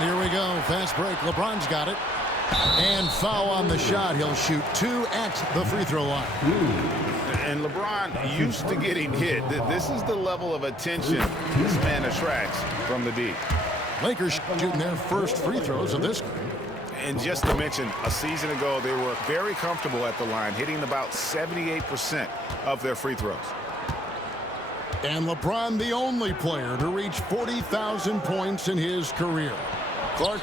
And here we go. Fast break. LeBron's got it. And foul on the shot. He'll shoot 2 at the free throw line. And LeBron used to getting hit. This is the level of attention this man attracts from the D. Lakers shooting their first free throws of this game. And just to mention, a season ago, they were very comfortable at the line, hitting about 78% of their free throws. And LeBron, the only player to reach 40,000 points in his career. Clark,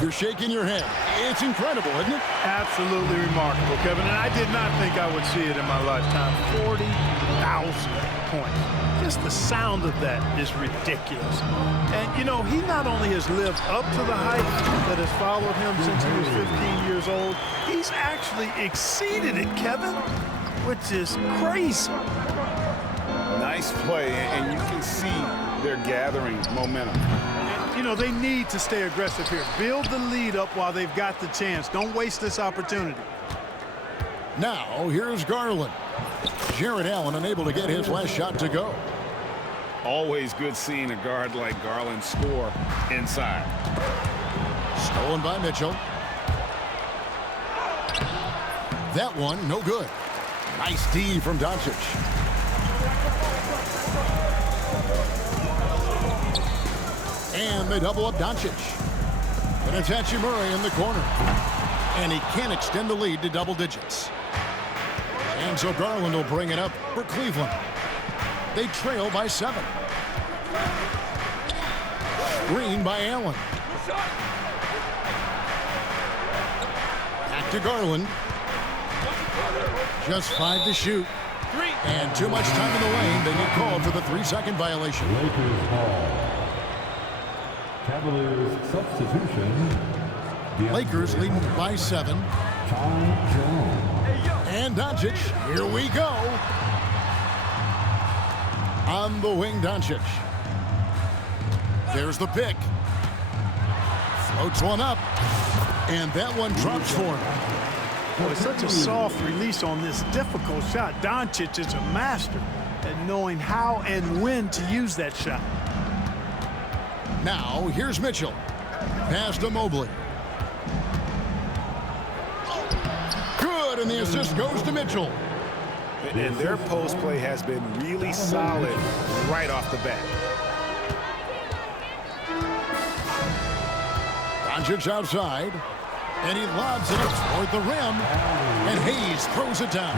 you're shaking your head. It's incredible, isn't it? Absolutely remarkable, Kevin. And I did not think I would see it in my lifetime. 40,000 points. Just the sound of that is ridiculous. And, you know, he not only has lived up to the height that has followed him since he was 15 years old, he's actually exceeded it, Kevin, which is crazy. Nice play, and you can see they're gathering momentum. You know, they need to stay aggressive here. Build the lead up while they've got the chance. Don't waste this opportunity. Now, here's Garland. Jarrett Allen unable to get his last shot to go. Always good seeing a guard like Garland score inside. Stolen by Mitchell. That one, no good. Nice D from Doncic. And they double up Doncic. But it's Hachimura in the corner. And he can't extend the lead to double digits. And so Garland will bring it up for Cleveland. They trail by 7. Screen by Allen. Back to Garland. Just 5 to shoot. And too much time in the lane. They get called for the 3-second violation. Lakers ball. Cavaliers substitution. Lakers leading by 7. Ty Jones. And Doncic, here we go. On the wing, Doncic. There's the pick. Floats one up. And that one drops for him. Boy, such a soft release on this difficult shot. Doncic is a master at knowing how and when to use that shot. Now, here's Mitchell. Pass to Mobley. Good, and the assist goes to Mitchell. And their post play has been really solid right off the bat. Doncic outside, and he lobs it up toward the rim, and Hayes throws it down.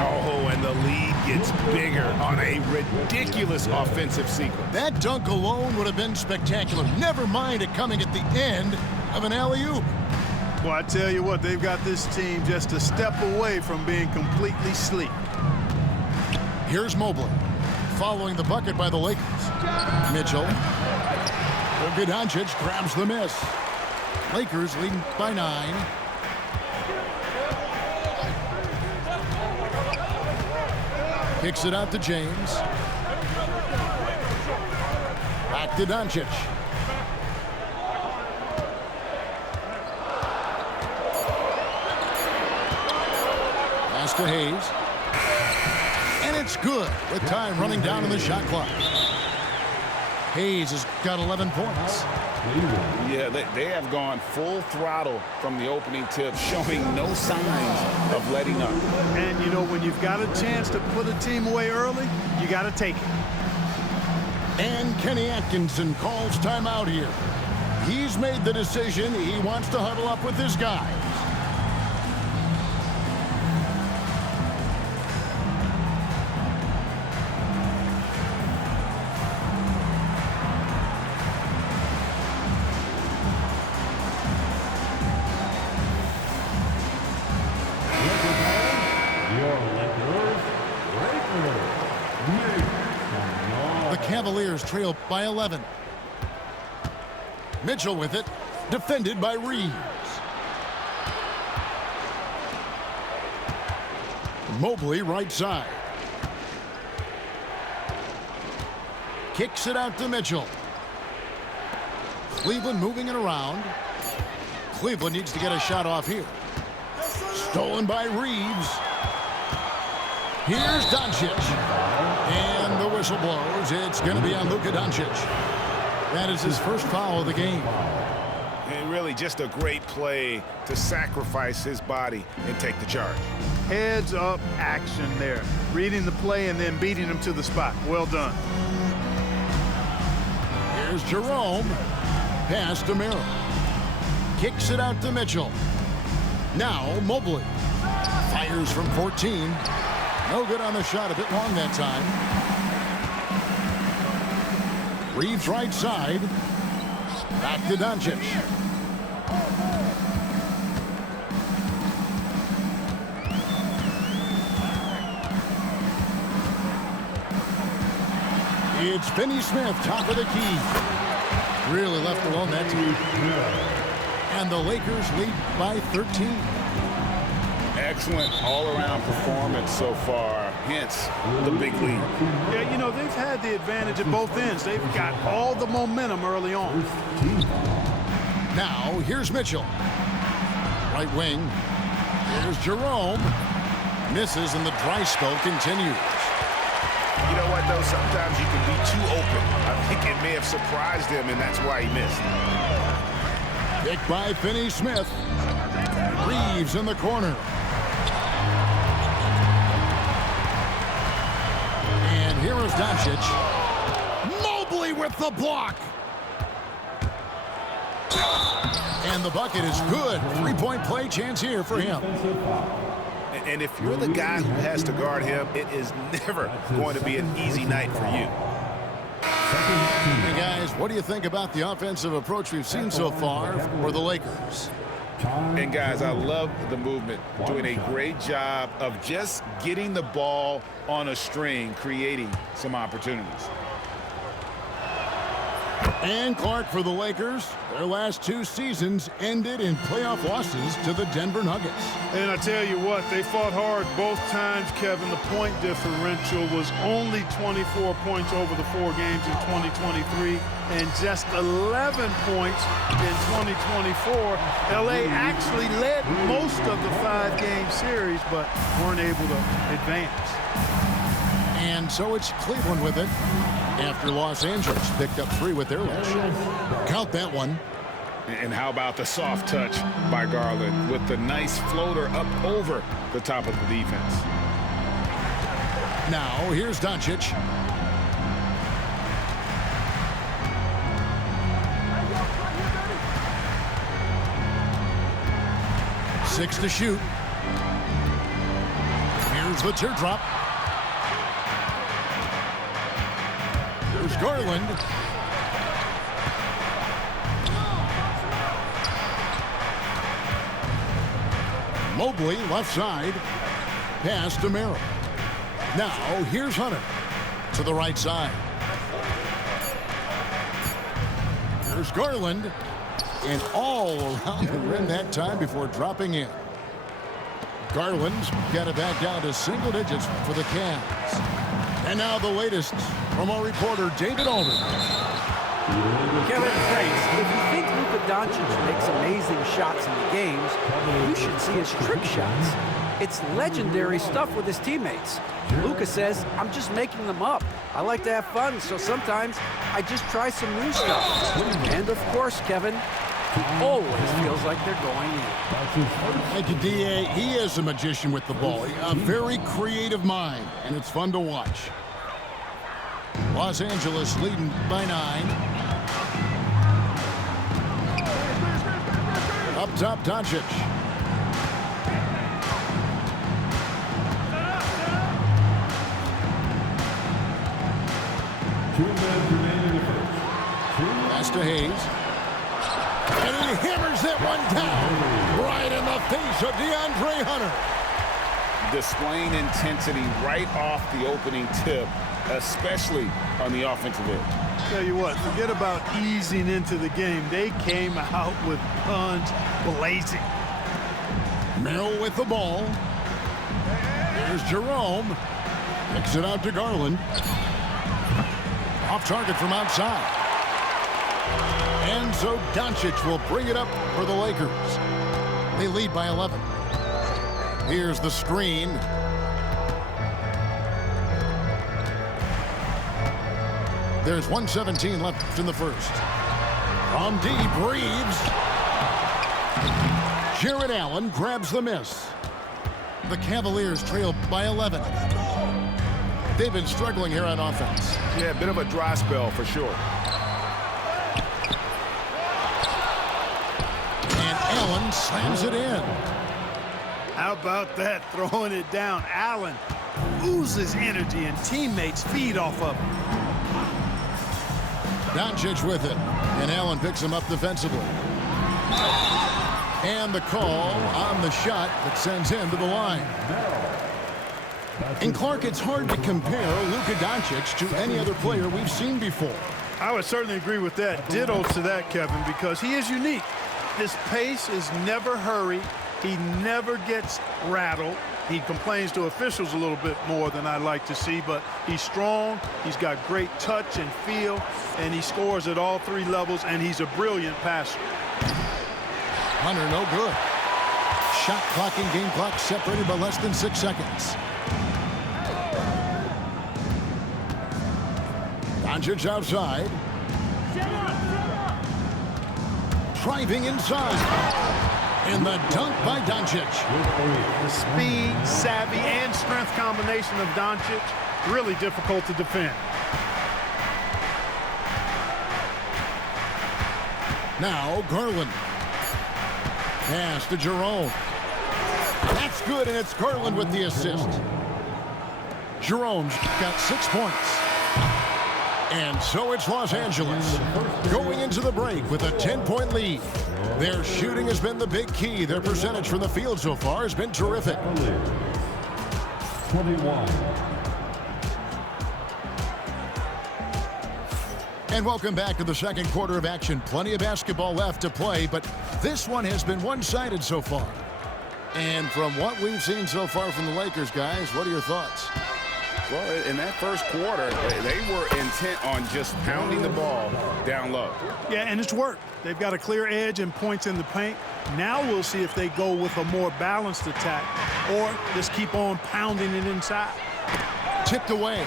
Oh, and the lead gets bigger on a ridiculous offensive sequence. That dunk alone would have been spectacular. Never mind it coming at the end of an alley-oop. Well, I tell you what, they've got this team just a step away from being completely asleep. Here's Mobley, following the bucket by the Lakers. Mitchell. Luka Doncic grabs the miss. Lakers leading by 9. Kicks it out to James. Back to Doncic. Pass to Hayes. And it's good with time running down on the shot clock. Hayes has got 11 points. Yeah, they have gone full throttle from the opening tip, showing no signs of letting up. And, you know, when you've got a chance to put a team away early, you got to take it. And Kenny Atkinson calls timeout here. He's made the decision. He wants to huddle up with his guys. Cavaliers trail by 11. Mitchell with it, defended by Reeves. Mobley right side. Kicks it out to Mitchell. Cleveland moving it around. Cleveland needs to get a shot off here. Stolen by Reeves. Here's Doncic. And the whistle blows. It's going to be on Luka Doncic. That is his first foul of the game. And really just a great play to sacrifice his body and take the charge. Heads up action there. Reading the play and then beating him to the spot. Well done. Here's Jerome. Pass to Merrill. Kicks it out to Mitchell. Now Mobley. Fires from 14. No good on the shot. A bit long that time. Reeves right side. Back to Doncic. It's Finney Smith, top of the key. Really left alone that time. And the Lakers lead by 13. Excellent all-around performance so far, hence the big lead. Yeah, you know, they've had the advantage at both ends. They've got all the momentum early on. Now, here's Mitchell. Right wing. Here's Jerome. Misses, and the dry spell continues. You know what, though? Sometimes you can be too open. I think it may have surprised him, and that's why he missed. Picked by Finney Smith. Reeves in the corner. And here is Doncic. Mobley with the block. And the bucket is good. Three-point play chance here for him. And if you're the guy who has to guard him, it is never going to be an easy night for you. Hey, guys, what do you think about the offensive approach we've seen so far for the Lakers? And, guys, I love the movement, doing a great job of just getting the ball on a string, creating some opportunities. And Clark for the Lakers. Their last two seasons ended in playoff losses to the Denver Nuggets. And I tell you what, they fought hard both times, Kevin. The point differential was only 24 points over the 4 games in 2023 and just 11 points in 2024. LA actually led most of the 5-game series, but weren't able to advance. And so it's Cleveland with it after Los Angeles picked up 3 with their last shot. Count that one. And how about the soft touch by Garland with the nice floater up over the top of the defense. Now, here's Doncic. Six to shoot. Here's the teardrop. There's Garland. Mobley, left side. Pass to Merrill. Now, here's Hunter. To the right side. There's Garland. And all around the rim that time before dropping in. Garland's got it back down to single digits for the Cavs. And now the latest from our reporter, David Aldridge. Kevin, thanks. If you think Luka Doncic makes amazing shots in the games, you should see his trick shots. It's legendary stuff with his teammates. Luka says, I'm just making them up. I like to have fun, so sometimes I just try some new stuff. And of course, Kevin, he always feels like they're going in. Thank you, D.A. He is a magician with the ball. A very creative mind, and it's fun to watch. Los Angeles leading by 9. Up top, Doncic. Pass to Hayes. And he hammers that one down right in the face of DeAndre Hunter. Displaying intensity right off the opening tip, especially on the offensive end. Tell you what, forget about easing into the game. They came out with guns blazing. Merrill with the ball. There's Jerome. Kicks it out to Garland. Off target from outside. And so Doncic will bring it up for the Lakers. They lead by 11. Here's the screen. There's 1:17 left in the first. From deep, Reeves. Jared Allen grabs the miss. The Cavaliers trail by 11. They've been struggling here on offense. Yeah, a bit of a dry spell for sure. And Allen slams it in. How about that, throwing it down? Allen oozes energy and teammates feed off of him. Doncic with it, and Allen picks him up defensively. And the call on the shot that sends him to the line. And Clark, it's hard to compare Luka Doncic to any other player we've seen before. I would certainly agree with that. Ditto to that, Kevin, because he is unique. His pace is never hurried. He never gets rattled. He complains to officials a little bit more than I'd like to see, but he's strong, he's got great touch and feel, and he scores at all three levels, and he's a brilliant passer. Hunter, no good. Shot clock and game clock separated by less than 6 seconds. Doncic outside. Driving inside. And the dunk by Doncic. The speed, savvy, and strength combination of Doncic, really difficult to defend. Now Garland. Pass to Jerome. That's good, and it's Garland with the assist. Jerome's got 6 points. And so it's Los Angeles going into the break with a 10-point lead. Their shooting has been the big key. Their percentage from the field so far has been terrific. 21. And welcome back to the second quarter of action. Plenty of basketball left to play, but this one has been one-sided so far. And from what we've seen so far from the Lakers, guys, what are your thoughts? Well, in that first quarter, they were intent on just pounding the ball down low. Yeah, and it's worked. They've got a clear edge and points in the paint. Now we'll see if they go with a more balanced attack or just keep on pounding it inside. Tipped away.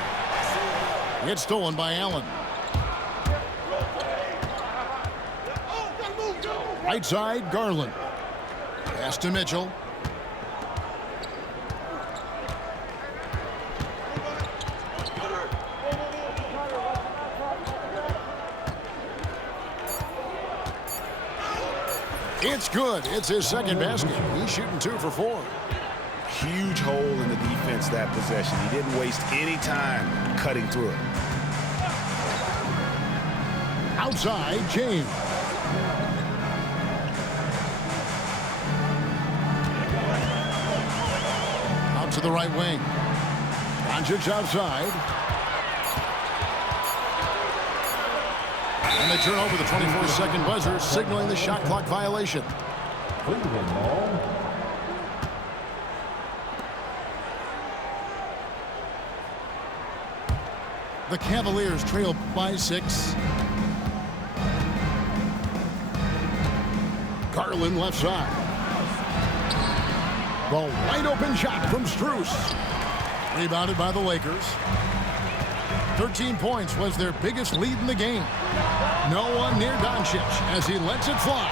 It's stolen by Allen. Right side, Garland. Pass to Mitchell. It's good. It's his second basket. He's shooting 2 for 4. Huge hole in the defense that possession. He didn't waste any time cutting through it. Outside, James. Out to the right wing. Doncic outside. And they turn over the 24-second buzzer, signaling the shot clock violation. Cleveland ball. The Cavaliers trail by 6. Garland left side. The wide open shot from Strus. Rebounded by the Lakers. 13 points was their biggest lead in the game. No one near Doncic as he lets it fly.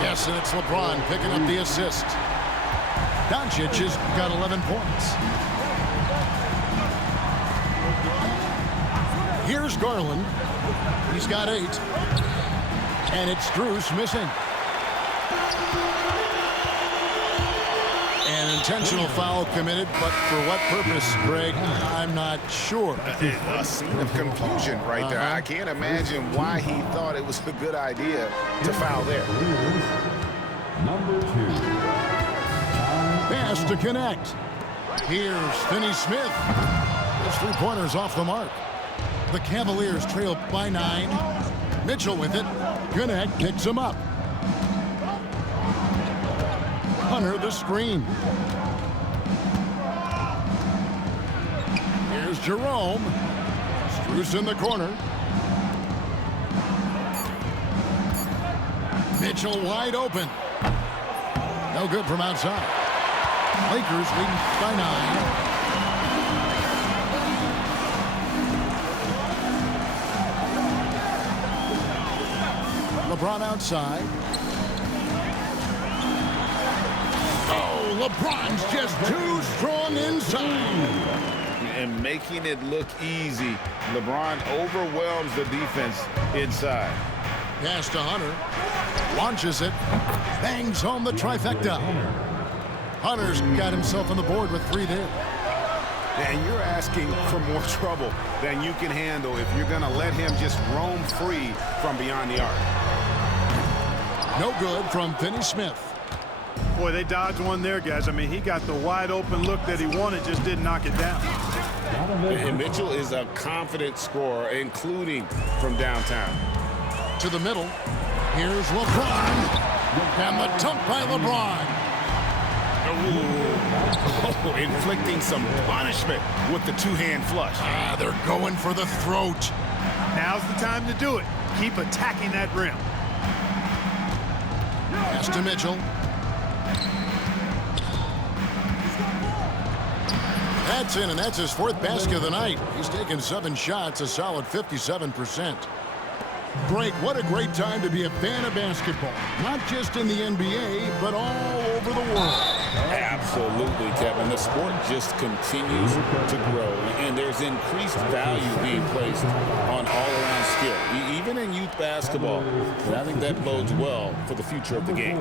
Yes, and it's LeBron picking up the assist. Doncic has got 11 points. Here's Garland. He's got 8. And it's Strus missing. An intentional foul committed, but for what purpose, Greg, I'm not sure. A scene of confusion right there. I can't imagine why he thought it was a good idea to foul there. Number 2. Pass to connect. Here's Finney-Smith. His 3-pointers off the mark. The Cavaliers trail by 9. Mitchell with it. Gwinnett picks him up. Hunter the screen. Here's Jerome. Strus in the corner. Mitchell wide open. No good from outside. Lakers leading by 9. LeBron outside. Oh, LeBron's just too strong inside. And making it look easy. LeBron overwhelms the defense inside. Pass to Hunter. Launches it. Bangs home the trifecta. Hunter's got himself on the board with 3 there. And you're asking for more trouble than you can handle if you're going to let him just roam free from beyond the arc. No good from Finney Smith. Boy, they dodged one there, guys. I mean, he got the wide open look that he wanted, just didn't knock it down. And Mitchell is a confident scorer, including from downtown. To the middle. Here's LeBron. And the dunk by LeBron. Oh, inflicting some punishment with the two-hand flush. They're going for the throat. Now's the time to do it. Keep attacking that rim. Pass to Mitchell. That's in, and that's his 4th basket of the night. He's taken 7 shots, a solid 57%. Greg, what a great time to be a fan of basketball. Not just in the NBA, but all over the world. Absolutely, Kevin. The sport just continues to grow, and there's increased value being placed on all-around skill, even in youth basketball. And I think that bodes well for the future of the game.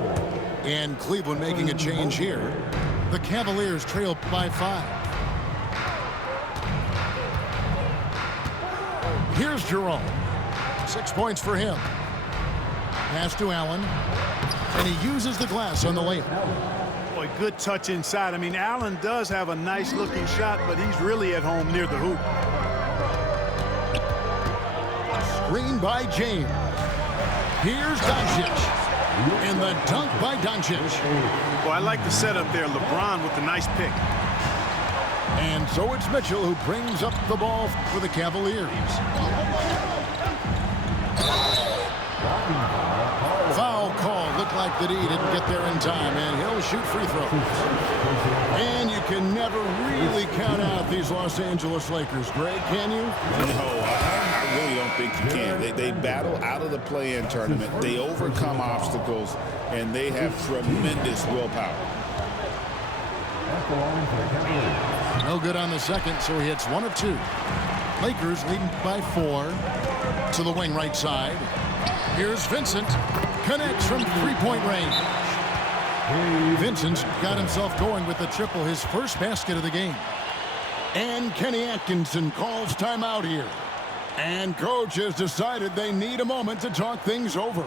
And Cleveland making a change here. The Cavaliers trail by 5. Here's Jerome. 6 points for him. Pass to Allen. And he uses the glass on the layup. Boy, good touch inside. I mean, Allen does have a nice-looking shot, but he's really at home near the hoop. Screen by James. Here's Doncic. And the dunk by Doncic. Well, I like the setup there. LeBron with the nice pick. And so it's Mitchell who brings up the ball for the Cavaliers. Foul call. Looked like that he didn't get there in time, and he'll shoot free throws. And you can never really count out these Los Angeles Lakers, Greg, can you? No, I really don't think you can. They battle out of the play-in tournament. They overcome obstacles, and they have tremendous willpower. No good on the second, so he hits 1 of 2. Lakers leading by 4. To the wing right side. Here's Vincent. Connects from 3-point range. Vincent's got himself going with the triple, his first basket of the game. And Kenny Atkinson calls timeout here. And coach has decided they need a moment to talk things over.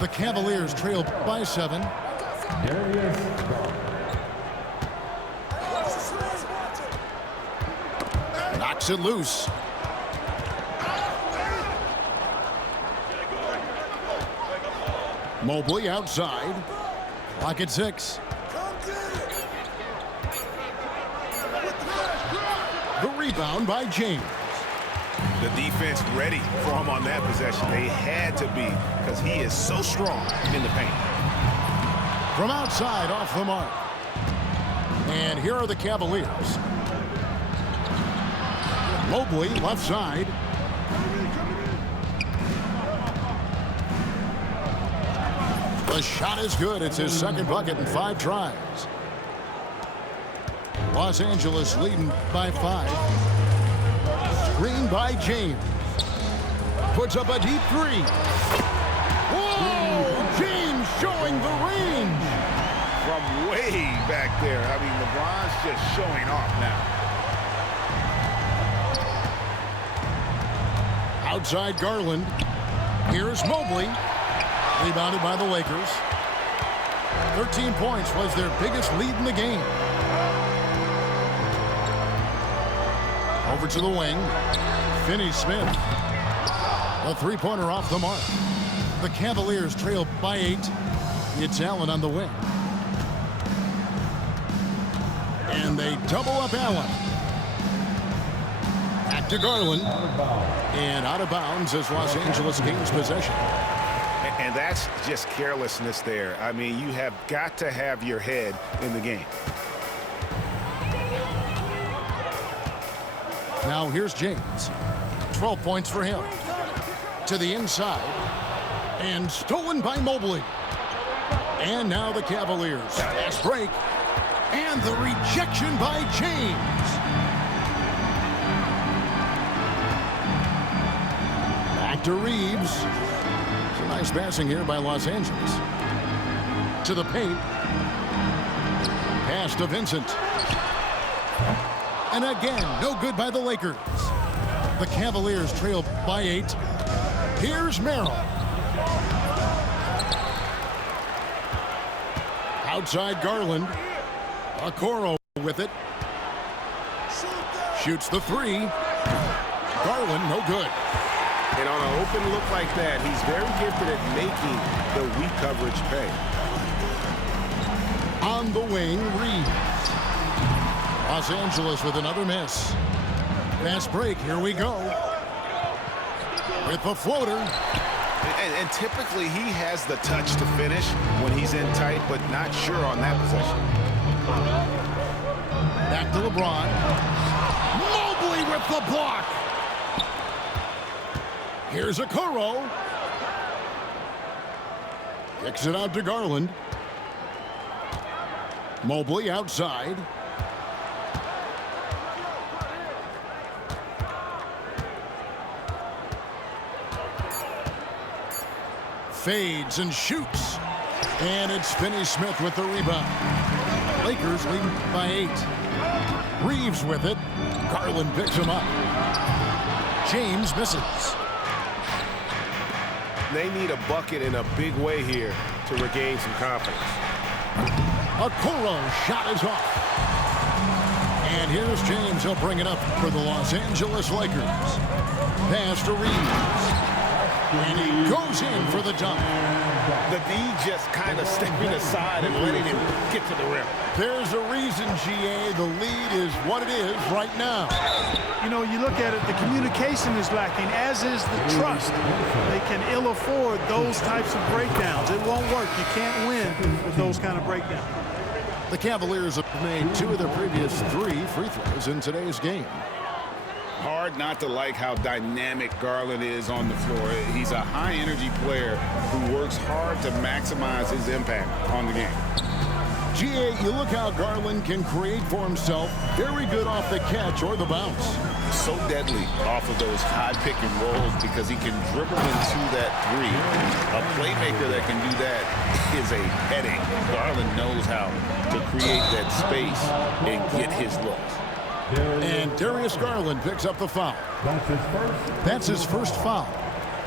The Cavaliers trail by 7. Knocks it loose. Mobley outside. Clock at 6. The rebound by James. The defense ready for him on that possession. They had to be, because he is so strong in the paint. From outside, off the mark. And here are the Cavaliers. Mobley, left side. The shot is good. It's his second bucket in 5 tries. Los Angeles leading by 5. Screen by James. Puts up a deep 3. Whoa! James showing the range. From way back there. I mean, LeBron's just showing off now. Outside Garland. Here's Mobley. Rebounded by the Lakers. 13 points was their biggest lead in the game. Over to the wing. Finney Smith. A 3-pointer off the mark. The Cavaliers trail by 8. It's Allen on the wing. And they double up Allen. Back to Garland. And out of bounds as Los Angeles gains possession. And that's just carelessness there. I mean, you have got to have your head in the game. Now here's James. 12 points for him. To the inside. And stolen by Mobley. And now the Cavaliers. Fast break. And the rejection by James. Back to Reeves. Some nice passing here by Los Angeles. To the paint. Pass to Vincent. And again, no good by the Lakers. The Cavaliers trail by 8. Here's Merrill. Outside Garland. Okoro with it. Shoots the 3. Garland, no good. And on an open look like that, he's very gifted at making the weak coverage pay. On the wing, Reeves. Los Angeles with another miss. Fast break, here we go. With the floater. And typically he has the touch to finish when he's in tight, but not sure on that possession. Back to LeBron. Mobley with the block. Here's Okoro. Kicks it out to Garland. Mobley outside. Fades and shoots. And it's Finney-Smith with the rebound. Lakers lead by 8. Reeves with it. Garland picks him up. James misses. They need a bucket in a big way here to regain some confidence. Okoro shot is off. And here's James. He'll bring it up for the Los Angeles Lakers. Pass to Reeves. And he goes in for the dunk. The D just kind of stepping aside and letting him get to the rim. There's a reason, GA, the lead is what it is right now. You know, you look at it, the communication is lacking, as is the trust. They can ill afford those types of breakdowns. It won't work. You can't win with those kind of breakdowns. The Cavaliers have made 2 of their previous 3 free throws in today's game. Hard not to like how dynamic Garland is on the floor. He's a high-energy player who works hard to maximize his impact on the game. GA, you look how Garland can create for himself. Very good off the catch or the bounce. So deadly off of those high pick and rolls because he can dribble into that 3. A playmaker that can do that is a headache. Garland knows how to create that space and get his looks. And Darius Garland picks up the foul. That's his first foul.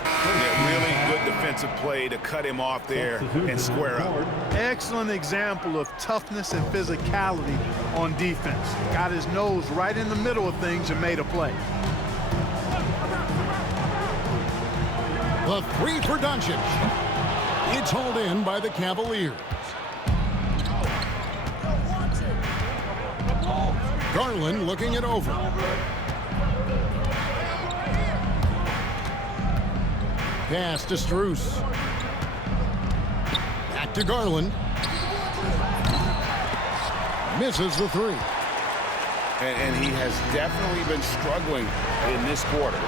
Yeah, really good defensive play to cut him off there and square up. Excellent example of toughness and physicality on defense. Got his nose right in the middle of things and made a play. The 3 for Doncic. It's hauled in by the Cavaliers. Garland looking it over. Pass to Strus. Back to Garland. Misses the 3. And he has definitely been struggling in this quarter.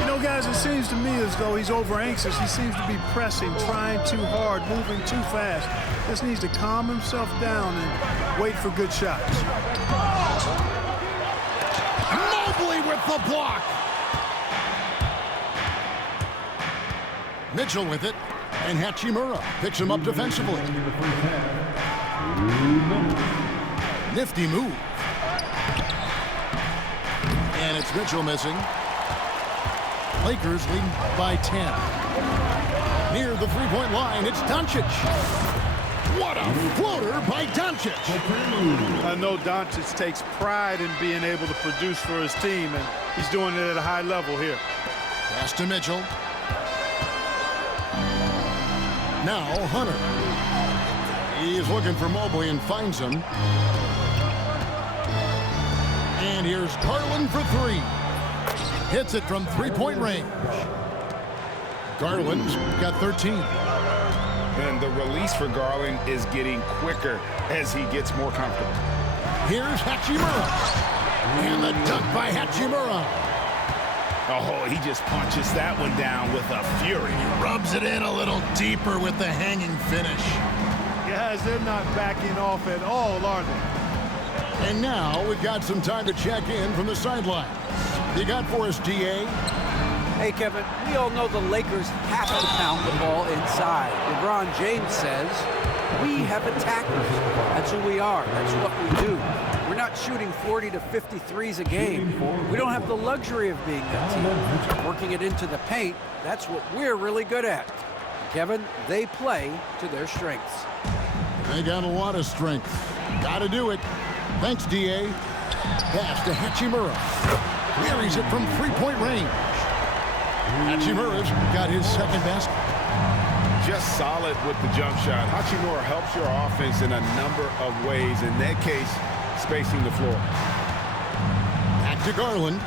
You know, guys, it seems to me as though he's over anxious. He seems to be pressing, trying too hard, moving too fast. Just needs to calm himself down and wait for good shots. Mobley with the block. Mitchell with it. And Hachimura picks him up defensively. Nifty move. And it's Mitchell missing. Lakers lead by 10. Near the three-point line, it's Doncic. What a floater by Doncic. I know Doncic takes pride in being able to produce for his team, and he's doing it at a high level here. Pass to Mitchell. Now Hunter. He is looking for Mobley and finds him. And here's Garland for three. Hits it from three-point range. Garland's got 13. And the release for Garland is getting quicker as he gets more comfortable. Here's Hachimura. And the dunk by Hachimura. Oh, he just punches that one down with a fury. Rubs it in a little deeper with the hanging finish. Guys, they're not backing off at all, are they? And now we've got some time to check in from the sideline. You got for us, DA? Hey, Kevin, we all know the Lakers have to pound the ball inside. LeBron James says, we have attackers. That's who we are. That's what we do. We're not shooting 40 to 53s a game. We don't have the luxury of being that team. Working it into the paint, that's what we're really good at. Kevin, they play to their strengths. They got a lot of strength. Got to do it. Thanks, DA. Pass to Hachimura. Carries it from three-point range. Hachimura's got his second basket. Just solid with the jump shot. Hachimura helps your offense in a number of ways. In that case, spacing the floor. Back to Garland.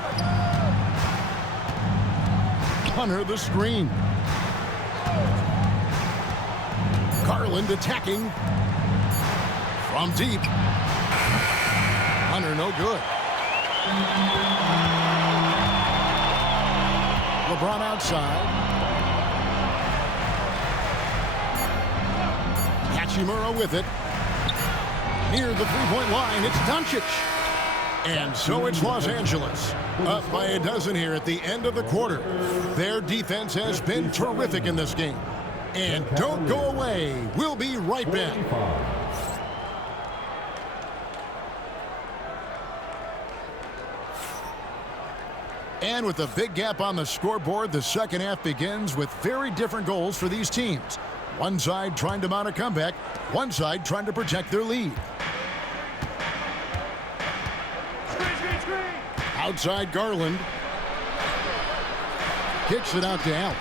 Under the screen. Garland attacking. From deep. Hunter, no good. LeBron outside. Hachimura with it. Near the three-point line, it's Doncic. And so it's Los Angeles. Up by a dozen here at the end of the quarter. Their defense has been terrific in this game. And don't go away. We'll be right back. And with a big gap on the scoreboard, the second half begins with very different goals for these teams. One side trying to mount a comeback, one side trying to protect their lead. Outside Garland. Kicks it out to Allen.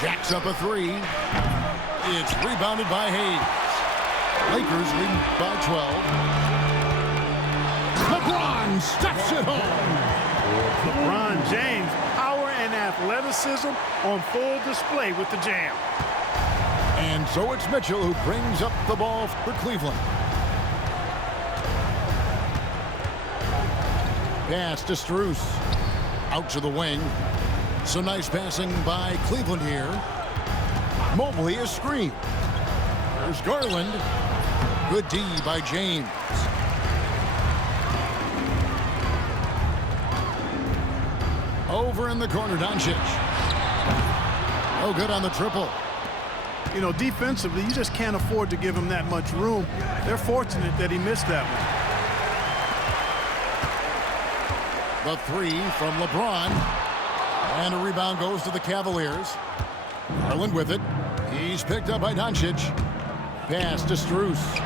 Jacks up a three. It's rebounded by Hayes. Lakers leading by 12. LeBron stuffs it home. LeBron James, power and athleticism on full display with the jam. And so it's Mitchell who brings up the ball for Cleveland. Pass to Strus. Out to the wing. Some nice passing by Cleveland here. Mobley is screened. There's Garland. Good D by James. Over in the corner, Doncic. Oh, good on the triple. You know, defensively, you just can't afford to give him that much room. They're fortunate that he missed that one. The three from LeBron. And a rebound goes to the Cavaliers. Garland with it. He's picked up by Doncic. Pass to Strus.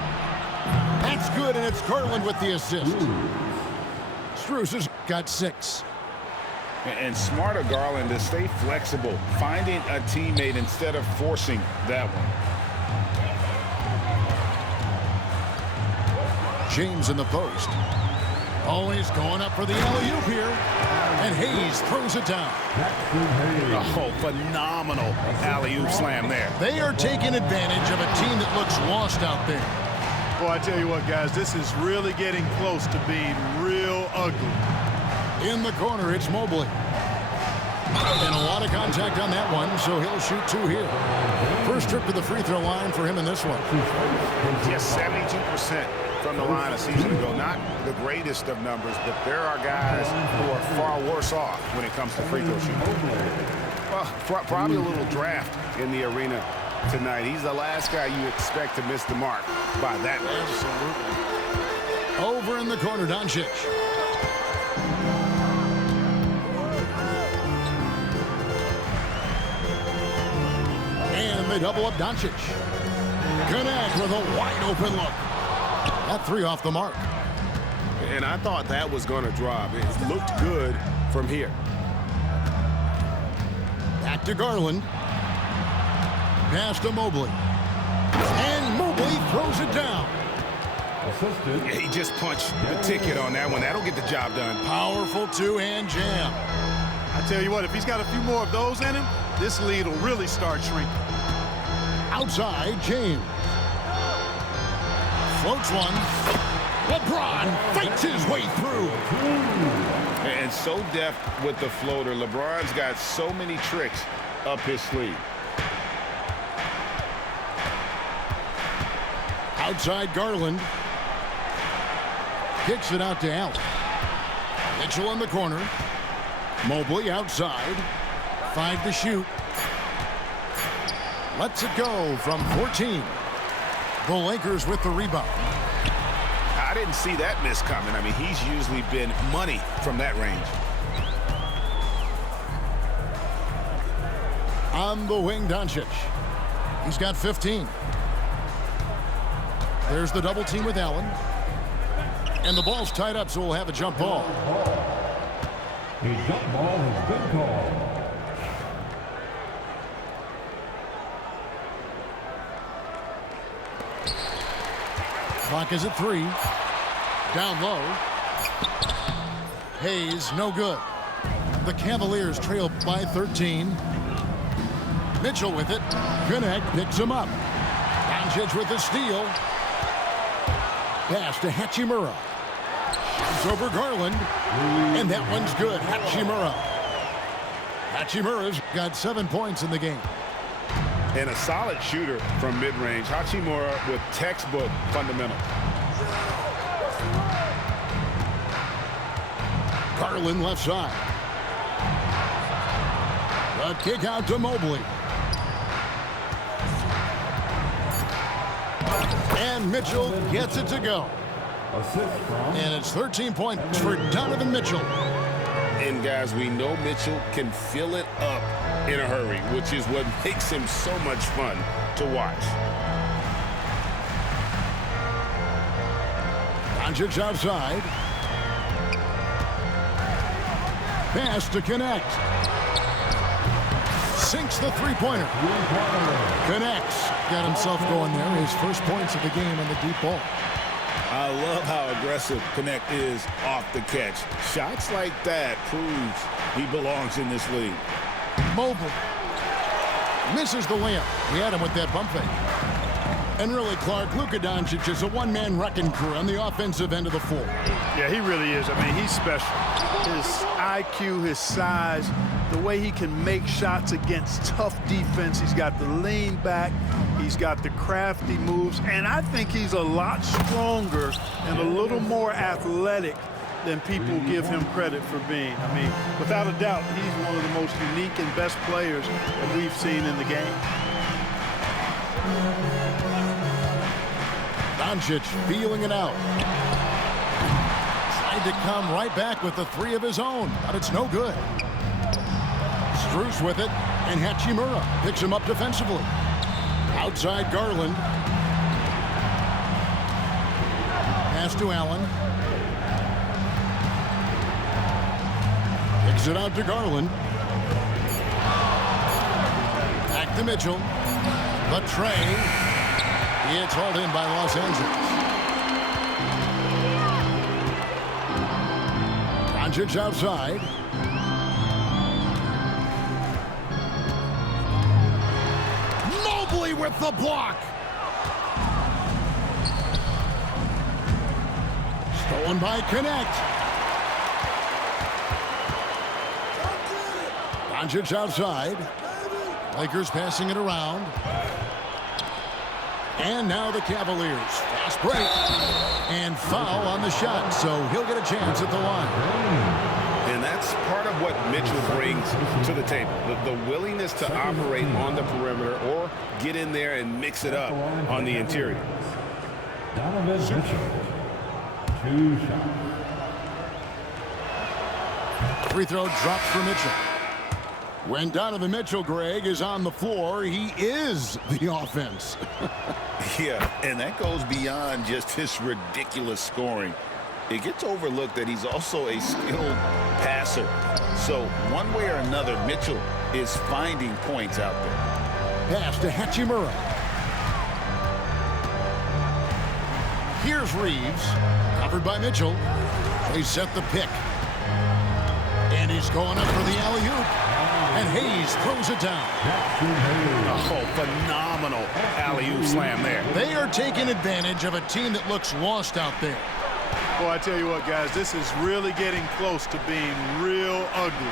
That's good, and it's Garland with the assist. Strus has got 6. And smart of Garland to stay flexible, finding a teammate instead of forcing that one. James in the post. Always going up for the alley-oop here. And Hayes throws it down. Oh, phenomenal alley-oop slam there. They are taking advantage of a team that looks lost out there. Boy, I tell you what, guys, this is really getting close to being real ugly. In the corner, it's Mobley. And a lot of contact on that one, so he'll shoot 2 here. First trip to the free throw line for him in this one. Just 72% from the line a season ago. Not the greatest of numbers, but there are guys who are far worse off when it comes to free throw shooting. Well, probably a little draft in the arena tonight. He's the last guy you expect to miss the mark by that much. Absolutely. Over in the corner, Doncic. And they double up Doncic. Connect with a wide open look. That 3 off the mark. And I thought that was going to drop. It looked good from here. Back to Garland. Pass to Mobley. And Mobley throws it down. Assisted. Yeah, he just punched the ticket on that one. That'll get the job done. Powerful two-hand jam. I tell you what, if he's got a few more of those in him, this lead will really start shrinking. Outside, James. Floats one. LeBron fights his way through. And so deft with the floater. LeBron's got so many tricks up his sleeve. Outside, Garland. Kicks it out to Allen. Mitchell in the corner. Mobley outside. 5 to shoot. Lets it go from 14. The Lakers with the rebound. I didn't see that miss coming. I mean, he's usually been money from that range. On the wing, Doncic. He's got 15. There's the double team with Allen. And the ball's tied up, so we'll have a jump ball. A jump ball has been called. Clock is at 3. Down low. Hayes, no good. The Cavaliers trail by 13. Mitchell with it. Connect picks him up. Doncic with the steal. Pass to Hachimura. Shoots over Garland. And that one's good. Hachimura. Hachimura's got 7 points in the game. And a solid shooter from mid-range. Hachimura with textbook fundamentals. Garland left side. The kick out to Mobley. And Mitchell gets it to go. Assist from. And it's 13 points for Donovan Mitchell. And guys, we know Mitchell can fill it up in a hurry, which is what makes him so much fun to watch. Doncic outside. Pass to connect. Sinks the three-pointer. Connects. Got himself going there. His first points of the game on the deep ball. I love how aggressive Connect is off the catch. Shots like that proves he belongs in this league. Mobley misses the layup. He had him with that pump fake. And really, Clark, Luka Doncic is a one-man wrecking crew on the offensive end of the floor. Yeah, he really is. I mean, he's special. His IQ, his size, the way he can make shots against tough defense. He's got the lean back. He's got the crafty moves. And I think he's a lot stronger and a little more athletic than people give him credit for being. I mean, without a doubt, he's one of the most unique and best players that we've seen in the game. Doncic feeling it out. Tried to come right back with the 3 of his own, but it's no good. Strus with it, and Hachimura picks him up defensively. Outside Garland. Pass to Allen. Kicks it out to Garland. Back to Mitchell. The tray. It's hauled in by Los Angeles. Doncic outside. Mobley with the block. Stolen by Connect. Doncic outside. Lakers passing it around. And now the Cavaliers. Fast break. And foul on the shot, so he'll get a chance at the line. And that's part of what Mitchell brings to the table. The willingness to operate on the perimeter or get in there and mix it up on the interior. Donovan Mitchell. 2 shots. Free throw drops for Mitchell. When Donovan Mitchell, Greg, is on the floor, he is the offense. Yeah, and that goes beyond just his ridiculous scoring. It gets overlooked that he's also a skilled passer. So one way or another, Mitchell is finding points out there. Pass to Hachimura. Here's Reeves, covered by Mitchell. They set the pick. And he's going up for the alley-oop. And Hayes throws it down. Oh, phenomenal alley-oop slam there. They are taking advantage of a team that looks lost out there. Well, I tell you what, guys, this is really getting close to being real ugly.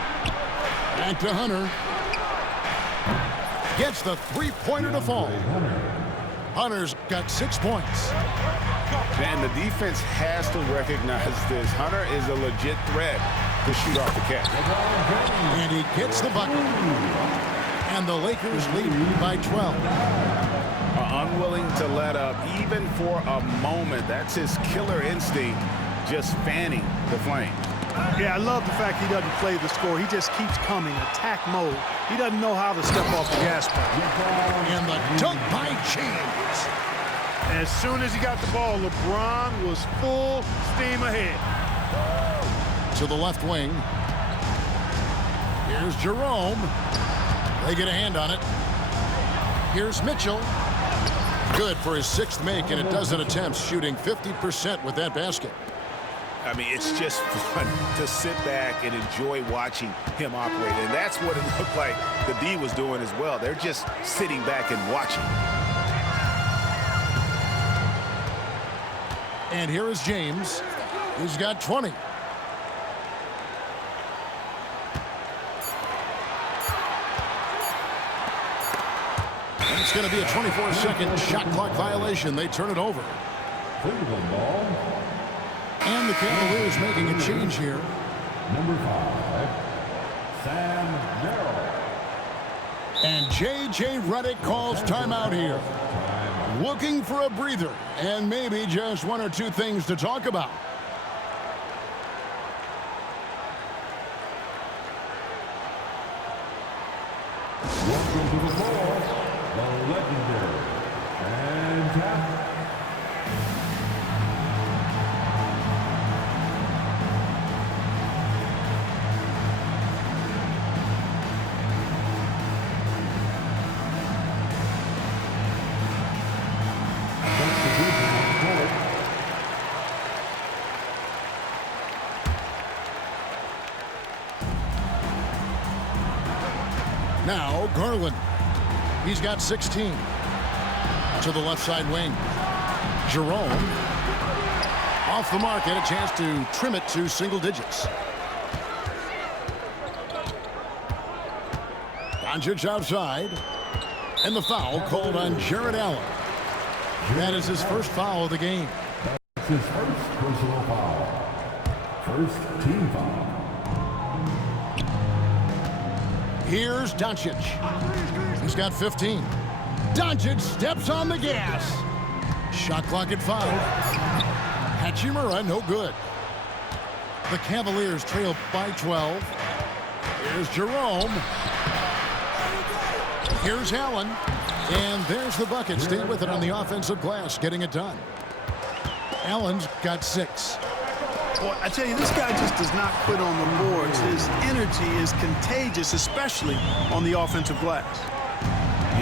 Back to Hunter. Gets the three-pointer to fall. Hunter's got 6 points. And the defense has to recognize this. Hunter is a legit threat to shoot off the catch. And he gets the bucket. And the Lakers lead by 12. Unwilling to let up even for a moment. That's his killer instinct, just fanning the flame. Yeah, I love the fact he doesn't play the score. He just keeps coming, attack mode. He doesn't know how to step off the gas pedal. And the dunk by James. As soon as he got the ball, LeBron was full steam ahead. To the left wing. Here's Jerome. They get a hand on it. Here's Mitchell. Good for his 6th make and a dozen attempts, shooting 50% with that basket. I mean, it's just fun to sit back and enjoy watching him operate. And that's what it looked like the D was doing as well. They're just sitting back and watching. And here is James. He's got 20. And it's going to be a 24-second shot clock violation. They turn it over. Cleveland ball. And the Cavaliers making a change here. Number 5, Sam Merrill. And J.J. Redick calls timeout here. Looking for a breather and maybe just 1 or 2 things to talk about. Welcome to the floor, the legendary Fantastic. Now Garland. He's got 16. To the left side wing. Jerome. Off the mark, had a chance to trim it to single digits. Doncic outside. And the foul called on Jarrett Allen. That is his first foul of the game. That's his first personal foul. First team foul. Here's Doncic. He's got 15. Doncic steps on the gas. Shot clock at 5. Hachimura, no good. The Cavaliers trail by 12. Here's Jerome. Here's Allen. And there's the bucket. Stay with it on the offensive glass, getting it done. Allen's got 6. Boy, I tell you, this guy just does not quit on the boards. His energy is contagious, especially on the offensive glass.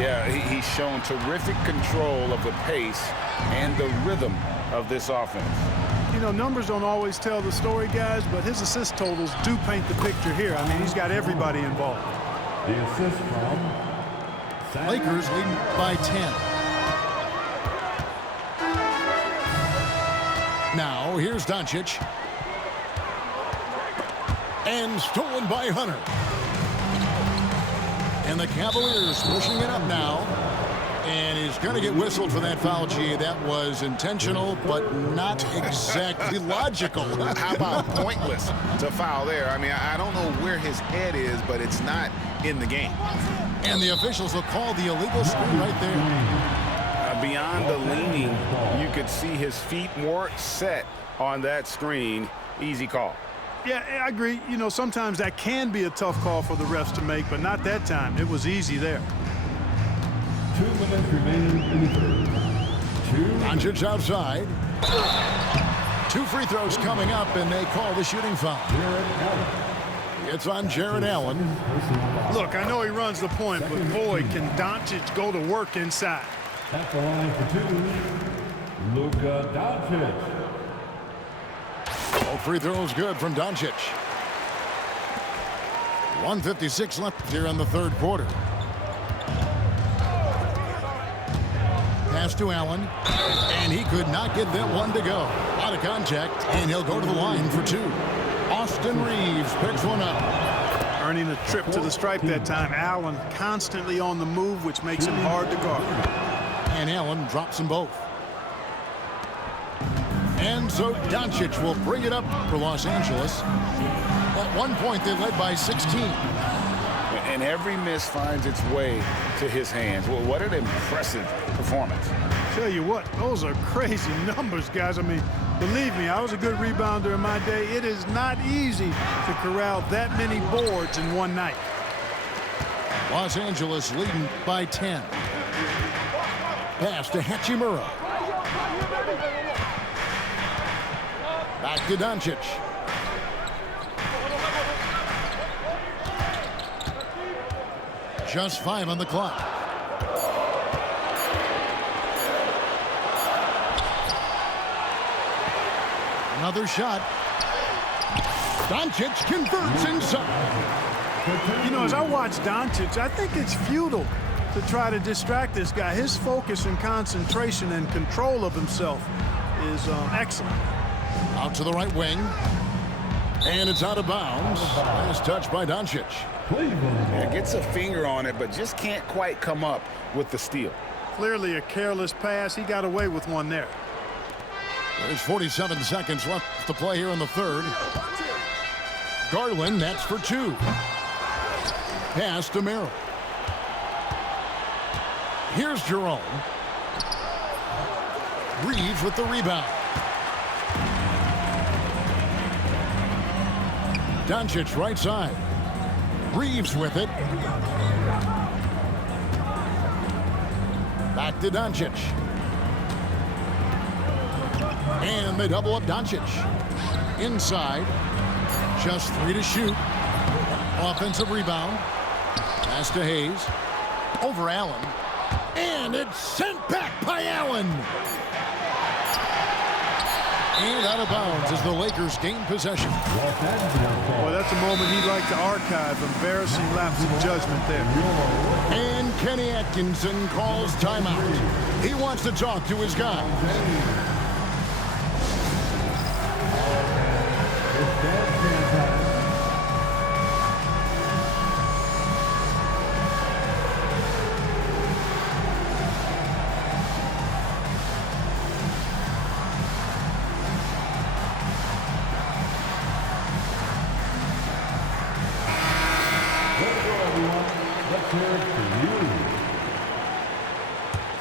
Yeah, he's shown terrific control of the pace and the rhythm of this offense. You know, numbers don't always tell the story, guys, but his assist totals do paint the picture here. I mean, he's got everybody involved. The assist from Sam. Lakers leading by 10. Now, here's Doncic. And stolen by Hunter. And the Cavaliers pushing it up now. And he's going to get whistled for that foul, G. That was intentional, but not exactly logical. How about pointless to foul there? I mean, I don't know where his head is, but it's not in the game. And the officials will call the illegal screen right there. Beyond the leaning, you could see his feet more set on that screen. Easy call. Yeah, I agree. You know, sometimes that can be a tough call for the refs to make, but not that time. It was easy there. 2 minutes remaining in the third. Doncic outside. 2 free throws coming up, and they call the shooting foul. It's on Jarrett Allen. Look, I know he runs the point, but boy, can Doncic go to work inside. At the line for 2, Luka Doncic. All free throws good from Doncic. 1:56 left here in the third quarter. Pass to Allen, and he could not get that one to go. Out of contact, and he'll go to the line for two. Austin Reeves picks one up. Earning a trip to the stripe that time. Allen constantly on the move, which makes him hard to guard. And Allen drops them both. And so Doncic will bring it up for Los Angeles. At one point, they led by 16. And every miss finds its way to his hands. Well, what an impressive performance. Tell you what, those are crazy numbers, guys. I mean, believe me, I was a good rebounder in my day. It is not easy to corral that many boards in one night. Los Angeles leading by 10. Pass to Hachimura. Back to Doncic. Just 5 on the clock. Another shot. Doncic converts inside. You know, as I watch Doncic, I think it's futile to try to distract this guy. His focus and concentration and control of himself is excellent. Out to the right wing. And it's out of bounds. Nice touch by Doncic. Yeah, gets a finger on it, but just can't quite come up with the steal. Clearly a careless pass. He got away with one there. There's 47 seconds left to play here in the third. Garland, that's for two. Pass to Merrill. Here's Jerome. Reeves with the rebound. Doncic right side. Reeves with it. Back to Doncic. And they double up Doncic. Inside. Just 3 to shoot. Offensive rebound. Pass to Hayes. Over Allen. And it's sent back by Allen. And out of bounds as the Lakers gain possession. Boy, that's a moment he'd like to archive. Embarrassing lapse of judgment there. And Kenny Atkinson calls timeout. He wants to talk to his guys.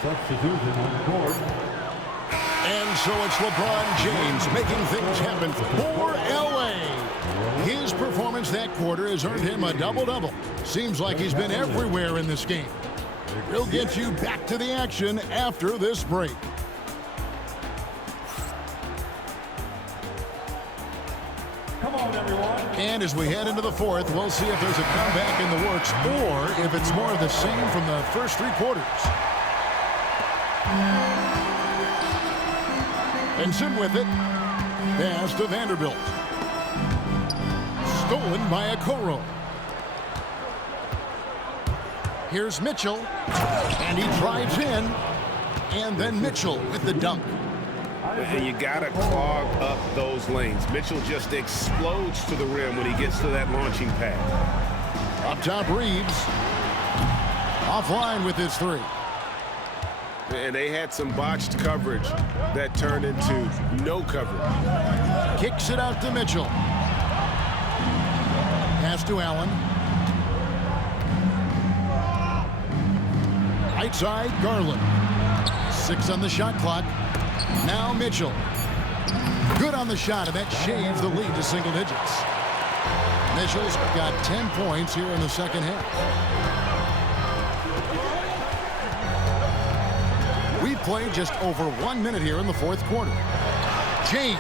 Substitution on the court. And so it's LeBron James making things happen for LA. His performance that quarter has earned him a double-double. Seems like he's been everywhere in this game. We'll get you back to the action after this break. Come on, everyone. And as we head into the fourth, we'll see if there's a comeback in the works or if it's more of the same from the first 3 quarters. Benson with it. Pass to Vanderbilt. Stolen by Okoro. Here's Mitchell. And he drives in. And then Mitchell with the dunk. And you got to clog up those lanes. Mitchell just explodes to the rim when he gets to that launching pad. Up top, Reeves. Offline with his 3. And they had some botched coverage that turned into no coverage. Kicks it out to Mitchell. Pass to Allen. Right side, Garland. 6 on the shot clock. Now Mitchell. Good on the shot, and that shaves the lead to single digits. Mitchell's got 10 points here in the second half. We've played just over 1 minute here in the fourth quarter. James.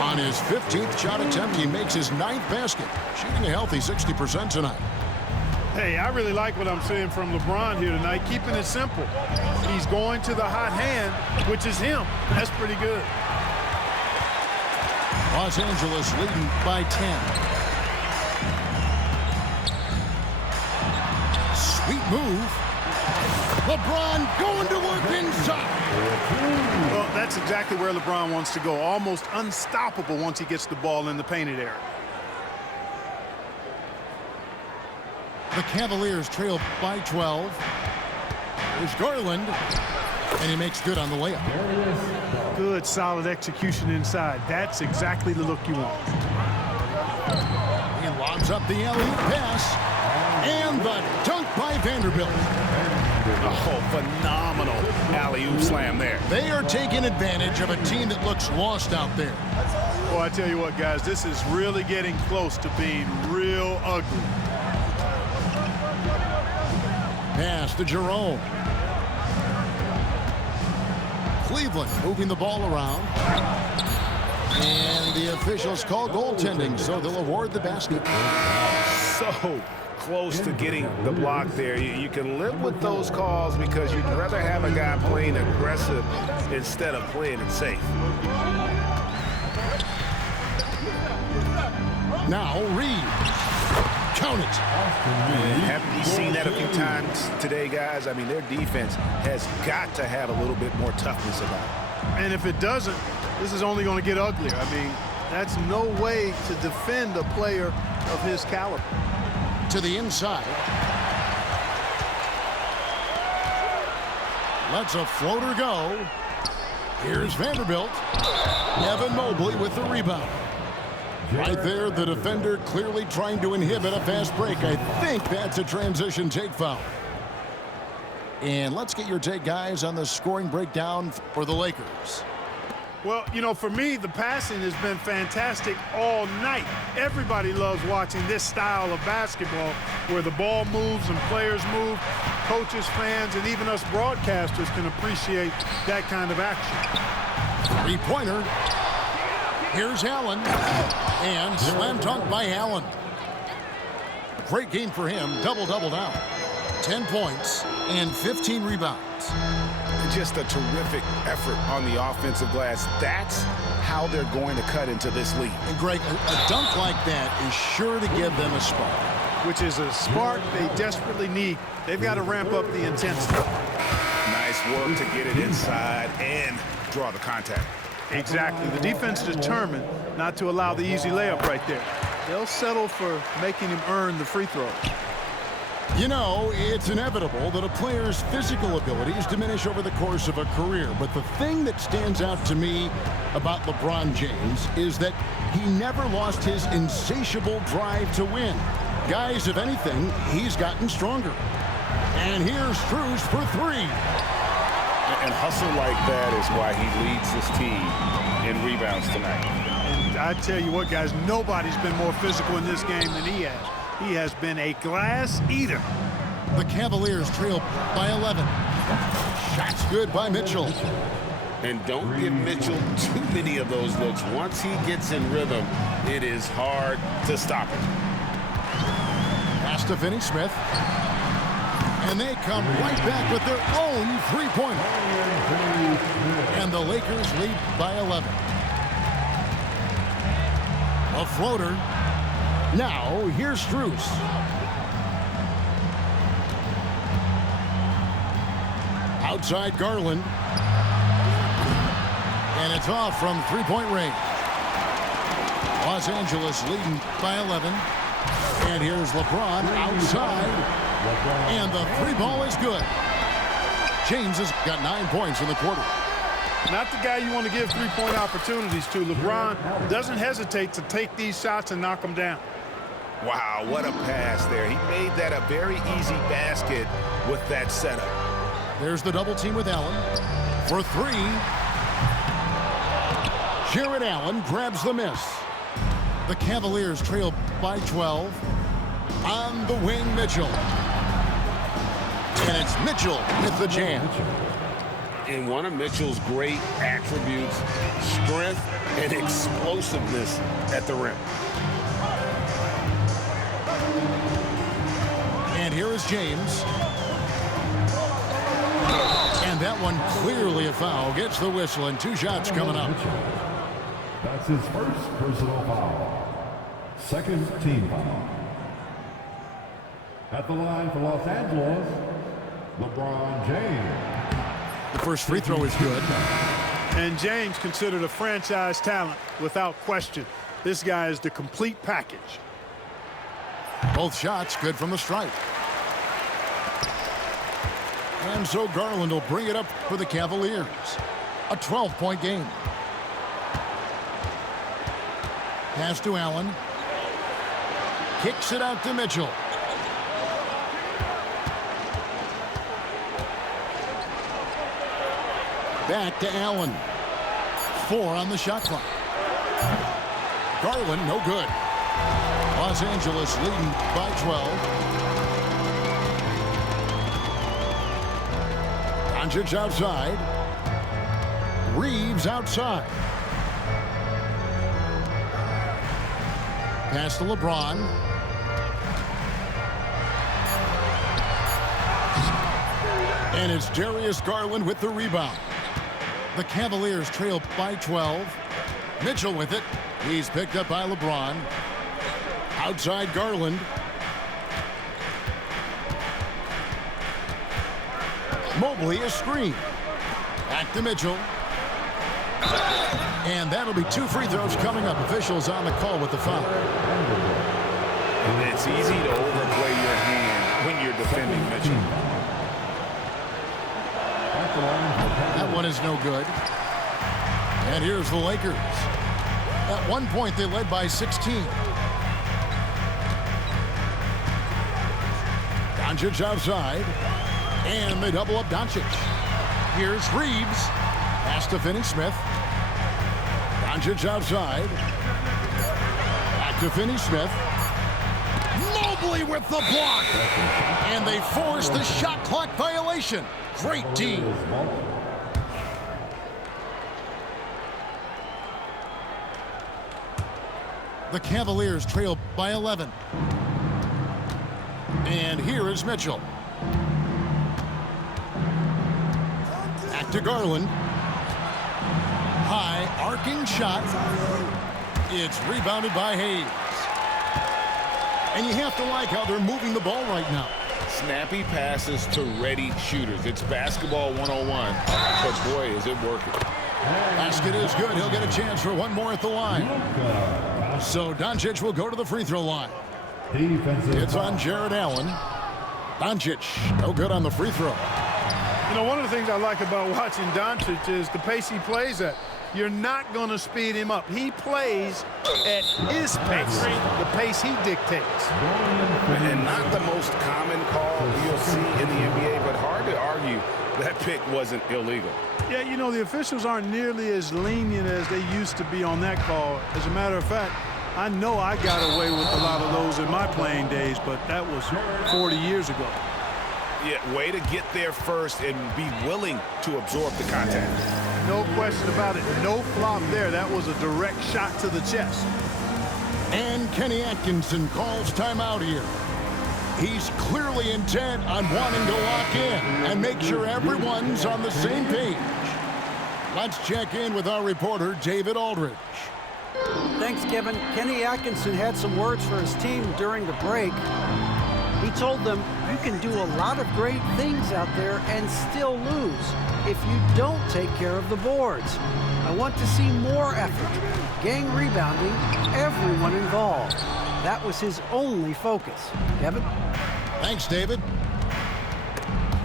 On his 15th shot attempt, he makes his 9th basket, shooting a healthy 60% tonight. Hey, I really like what I'm seeing from LeBron here tonight, keeping it simple. He's going to the hot hand, which is him. That's pretty good. Los Angeles leading by 10. Sweet move. LeBron going to work inside. Well, that's exactly where LeBron wants to go. Almost unstoppable once he gets the ball in the painted area. The Cavaliers trail by 12. There's Garland, and he makes good on the layup. Good, solid execution inside. That's exactly the look you want. He lobs up the alley-oop pass, and the dunk by Vanderbilt. Oh, phenomenal alley-oop slam there. They are taking advantage of a team that looks lost out there. Well, I tell you what, guys, this is really getting close to being real ugly. Pass to Jerome. Cleveland moving the ball around. And the officials call goaltending, so they'll award the basket. So close to getting the block there. You can live with those calls because you'd rather have a guy playing aggressive instead of playing it safe. Now Reeves. Count it. Haven't you seen that a few times today, guys? I mean, their defense has got to have a little bit more toughness about it. And if it doesn't, this is only going to get uglier. I mean, that's no way to defend a player of his caliber. To the inside. Lets a floater go. Here's Vanderbilt. Evan Mobley with the rebound. Right there, the defender clearly trying to inhibit a fast break. I think that's a transition take foul. And let's get your take, guys, on the scoring breakdown for the Lakers. Well, you know, for me, the passing has been fantastic all night. Everybody loves watching this style of basketball where the ball moves and players move. Coaches, fans, and even us broadcasters can appreciate that kind of action. Three-pointer. Here's Allen. And slam dunk by Allen. Great game for him. Double-double now. 10 points and 15 rebounds. Just a terrific effort on the offensive glass. That's how they're going to cut into this league. And Greg, a dunk like that is sure to give them a spark. Which is a spark they desperately need. They've got to ramp up the intensity. Nice work to get it inside and draw the contact. Exactly. The defense determined not to allow the easy layup right there. They'll settle for making him earn the free throw. You know, it's inevitable that a player's physical abilities diminish over the course of a career. But the thing that stands out to me about LeBron James is that he never lost his insatiable drive to win. Guys, if anything, he's gotten stronger. And here's Strus for three. And hustle like that is why he leads his team in rebounds tonight. And I tell you what, guys, nobody's been more physical in this game than he has. He has been a glass eater. The Cavaliers trail by 11. Shots good by Mitchell. And don't give Mitchell too many of those looks. Once he gets in rhythm, it is hard to stop him. Pass to Finney-Smith. And they come right back with their own three-pointer. And the Lakers lead by 11. A floater. Now, here's Strus. Outside Garland. And it's off from three-point range. Los Angeles leading by 11. And here's LeBron outside. And the three ball is good. James has got 9 points in the quarter. Not the guy you want to give three-point opportunities to. LeBron doesn't hesitate to take these shots and knock them down. Wow, what a pass there. He made that a very easy basket with that setup. There's the double team with Allen. For three. Jared Allen grabs the miss. The Cavaliers trail by 12. On the wing, Mitchell. And it's Mitchell with the jam. And one of Mitchell's great attributes, strength and explosiveness at the rim. And And here is James. And that one clearly a foul. Gets the whistle and 2 shots coming up. That's his first personal foul. Second team foul. At the line for Los Angeles, LeBron James. The first free throw is good. And James considered a franchise talent without question. This guy is the complete package. Both shots good from the stripe. And so Garland will bring it up for the Cavaliers. A 12-point game. Pass to Allen. Kicks it out to Mitchell. Back to Allen. 4 on the shot clock. Garland, no good. Los Angeles leading by 12. Doncic outside. Reeves outside. Pass to LeBron. And it's Darius Garland with the rebound. The Cavaliers trail by 12. Mitchell with it. He's picked up by LeBron. Outside Garland. Mobley a screen. Back to Mitchell. And that'll be 2 free throws coming up. Officials on the call with the foul. And it's easy to overplay your hand when you're defending Mitchell. That one is no good. And here's the Lakers. At one point, they led by 16. Doncic outside. And they double up Doncic. Here's Reeves. Pass to Finney-Smith. Doncic outside. Back to Finney-Smith. Mobley with the block. And they force the shot clock violation. Great team. The Cavaliers trail by 11. And here is Mitchell. Back to Garland. High arcing shot. It's rebounded by Hayes. And you have to like how they're moving the ball right now. Snappy passes to ready shooters. It's basketball 101. But boy, is it working. Basket is good. He'll get a chance for one more at the line. So Doncic will go to the free throw line. It's on Jared Allen. Doncic, no good on the free throw. You know, one of the things I like about watching Doncic is the pace he plays at. You're not going to speed him up. He plays at his pace, the pace he dictates. And not the most common call you'll see in the NBA, but hard to argue that pick wasn't illegal. Yeah, you know, the officials aren't nearly as lenient as they used to be on that call. As a matter of fact, I know I got away with a lot of those in my playing days, but that was 40 years ago. Yeah, way to get there first and be willing to absorb the contact. No question about it. No flop there. That was a direct shot to the chest. And Kenny Atkinson calls timeout here. He's clearly intent on wanting to lock in and make sure everyone's on the same page. Let's check in with our reporter, David Aldridge. Thanks, Kevin. Kenny Atkinson had some words for his team during the break. He told them, you can do a lot of great things out there and still lose if you don't take care of the boards. I want to see more effort, gang rebounding, everyone involved. That was his only focus. Kevin? Thanks, David.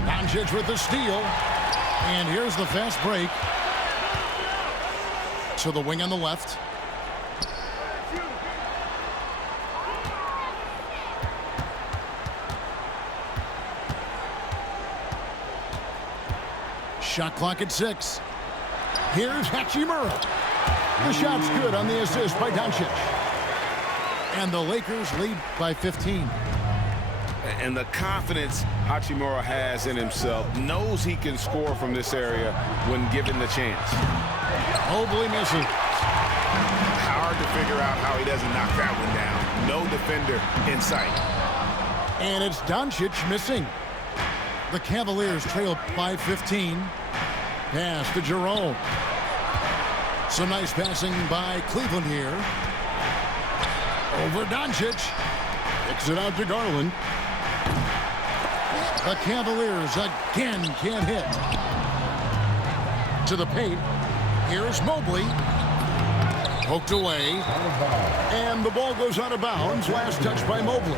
Doncic with the steal. And here's the fast break. To the wing on the left. Shot clock at 6. Here's Hachimura. The shot's good on the assist by Doncic. And the Lakers lead by 15. And the confidence Hachimura has in himself, knows he can score from this area when given the chance. Mobley misses. Hard to figure out how he doesn't knock that one down. No defender in sight. And it's Doncic missing. The Cavaliers trail by 15. Pass to Jerome. Some nice passing by Cleveland here. Over Doncic. Kicks it out to Garland. The Cavaliers again can't hit. To the paint. Here's Mobley. Poked away. And the ball goes out of bounds. Last touch by Mobley.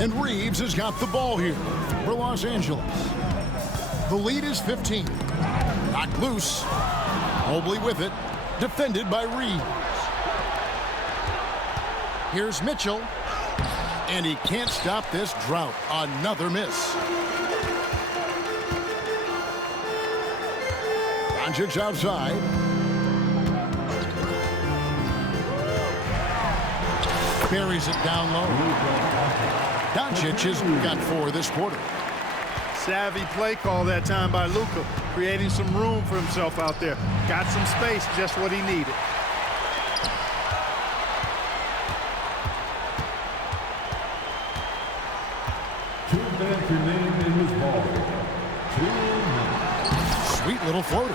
And Reeves has got the ball here for Los Angeles. The lead is 15. Knocked loose. Mobley with it. Defended by Reeves. Here's Mitchell. And he can't stop this drought. Another miss. Doncic outside. Buries it down low. Doncic has got 4 this quarter. Savvy play call that time by Luka, creating some room for himself out there. Got some space, just what he needed. Sweet little floater.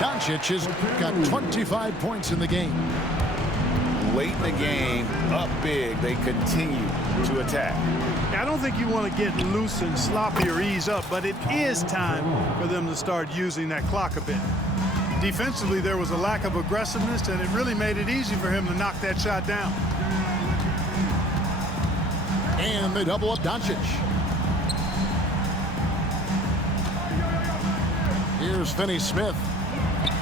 Doncic has got 25 points in the game. Late in the game, up big, they continue to attack. I don't think you want to get loose and sloppy or ease up, but it is time for them to start using that clock a bit. Defensively, there was a lack of aggressiveness, and it really made it easy for him to knock that shot down. And they double up Doncic. Here's Finney-Smith.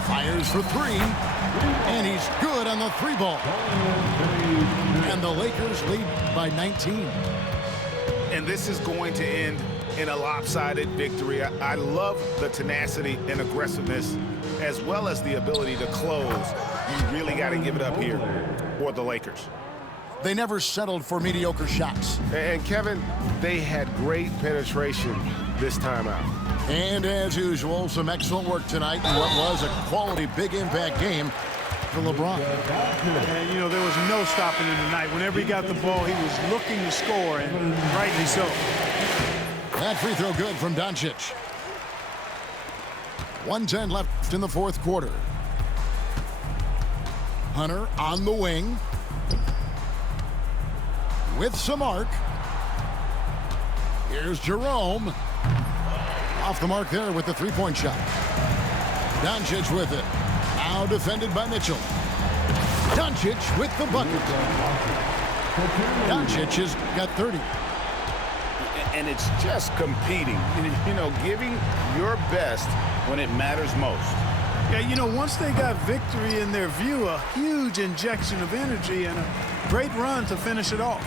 Fires for 3. And he's good on the 3 ball. And the Lakers lead by 19. And this is going to end in a lopsided victory. I love the tenacity and aggressiveness, as well as the ability to close. You really got to give it up here for the Lakers. They never settled for mediocre shots. And Kevin, they had great penetration this time out. And as usual, some excellent work tonight in what was a quality big impact game for LeBron. And, you know, there was no stopping him tonight. Whenever he got the ball, he was looking to score, and rightly so. That free throw good from Doncic. 1:10 left in the 4th quarter. Hunter on the wing. With some arc. Here's Jerome. Off the mark there with the 3-point shot. Doncic with it. Now defended by Mitchell. Doncic with the bucket. Doncic has got 30. And it's just competing, you know, giving your best when it matters most. Yeah, you know, once they got victory in their view, a huge injection of energy and a great run to finish it off.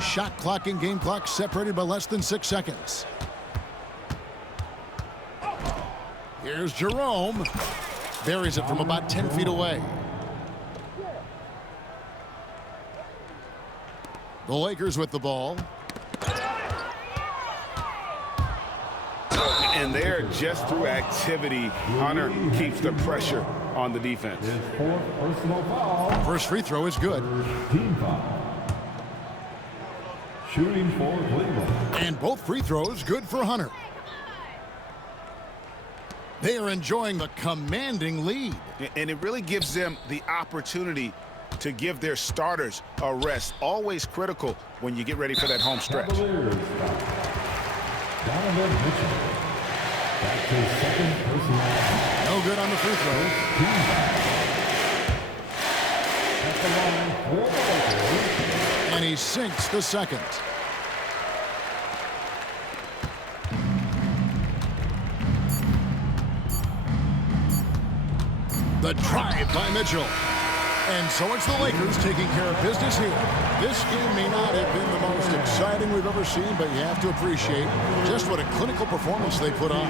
Shot clock and game clock separated by less than 6 seconds. Here's Jerome. Buries it from about 10 feet away. The Lakers with the ball. And there, just through activity, Hunter keeps the pressure on the defense. His 4th personal foul. First free throw is good. Team foul. Shooting for Cleveland. And both free throws good for Hunter. They are enjoying the commanding lead. And it really gives them the opportunity to give their starters a rest. Always critical when you get ready for that home stretch. Cavaliers. Donovan Mitchell. That's his 2nd personal foul. No good on the free throw. Team foul. At the line for the Lakers. And he sinks the 2nd. The drive by Mitchell. And so it's the Lakers taking care of business here. This game may not have been the most exciting we've ever seen, but you have to appreciate just what a clinical performance they put on.